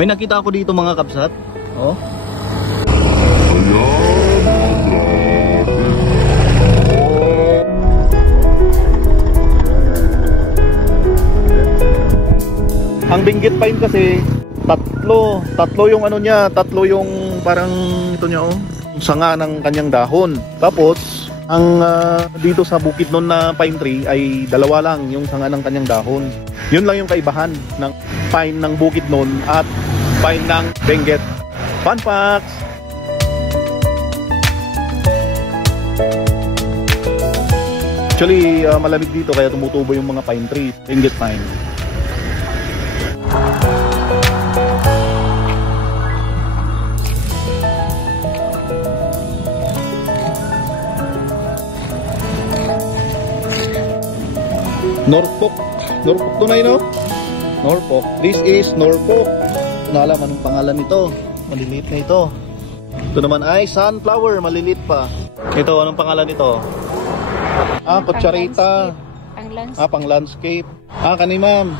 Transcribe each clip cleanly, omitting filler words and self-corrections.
May nakita ako dito mga kapsat. Oh. Ang Benguet pine kasi tatlo yung ano niya, tatlo yung parang ito niya oh, sanga ng kanyang dahon. Tapos ang dito sa Bukidnon na pine tree ay dalawa lang yung sanga ng kanyang dahon. Yun lang yung kaibahan ng pine ng Bukidnon at pine ng Benguet. Fun facts! Actually, malamig dito kaya tumutubo yung mga pine tree, Benguet pine. Norfolk tunay no? Norfolk. This is Norfolk. Hindi na alam anong pangalan nito. Maliliit na ito. Ito naman ay sunflower, maliliit pa. Ito, anong pangalan nito? Kutsarita. Pang landscape. Kani ma'am.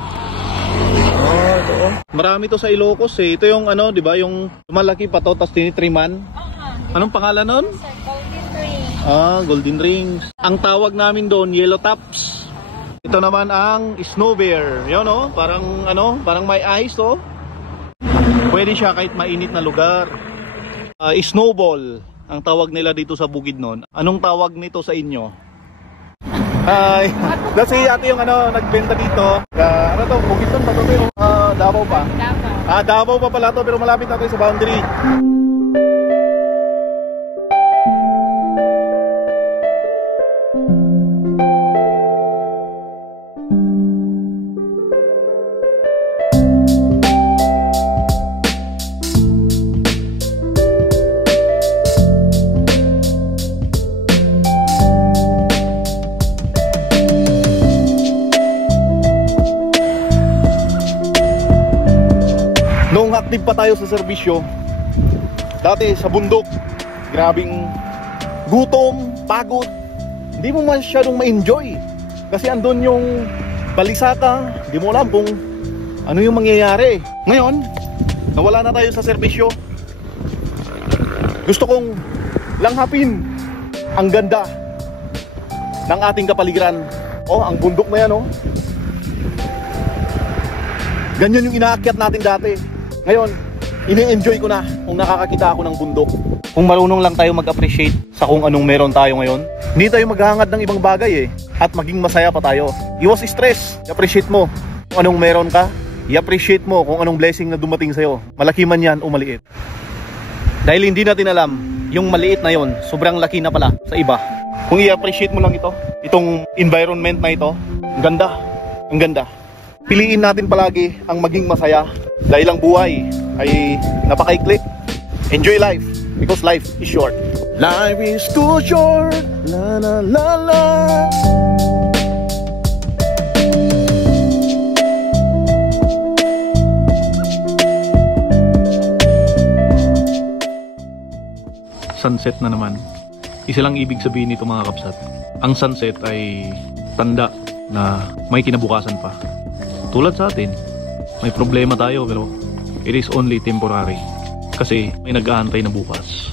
Ito. Marami to sa Ilocos eh. Ito yung ano, 'di ba, yung malaki pa to tapos tinitriman. Anong pangalan nun? Golden rings. Golden rings. Ang tawag namin doon, yellow tops. Ito naman ang snow bear. Yun oh, parang ano, parang may ice oh. Pwede siya kahit mainit na lugar. Snowball ang tawag nila dito sa Bukidnon. Anong tawag nito sa inyo? Hi. Kasi ate yung ano nagbenta dito. Ano to? Bukidnon pa to? Davao pa? Davao. Davao pa pala to, pero malapit na to sa boundary. Noong active pa tayo sa serbisyo, dati sa bundok, grabing gutom, pagod, hindi mo masyadong ma-enjoy kasi andun yung balisaka, hindi mo alam kung ano yung mangyayari. Ngayon, nawala na tayo sa serbisyo, gusto kong langhapin ang ganda ng ating kapaligiran. Ang bundok na yan ganyan yung inaakyat natin dati. Ngayon, ini-enjoy ko na kung nakakakita ako ng bundok. Kung marunong lang tayo mag-appreciate sa kung anong meron tayo ngayon, hindi tayo maghahangad ng ibang bagay at maging masaya pa tayo. Iwas stress, i-appreciate mo kung anong meron ka, i-appreciate mo kung anong blessing na dumating sa'yo, malaki man yan o maliit. Dahil hindi natin alam, yung maliit na yon, sobrang laki na pala sa iba. Kung i-appreciate mo lang itong environment na ito, ang ganda, ang ganda. Piliin natin palagi ang maging masaya dahil ang buhay ay napakaikli. Enjoy life because life is short. Life is too short. La la la la. Sunset na naman. Isa lang ibig sabihin nito mga kapsat. Ang sunset ay tanda na may kinabukasan pa. Tulad sa atin, may problema tayo pero it is only temporary kasi may nag-aantay na bukas.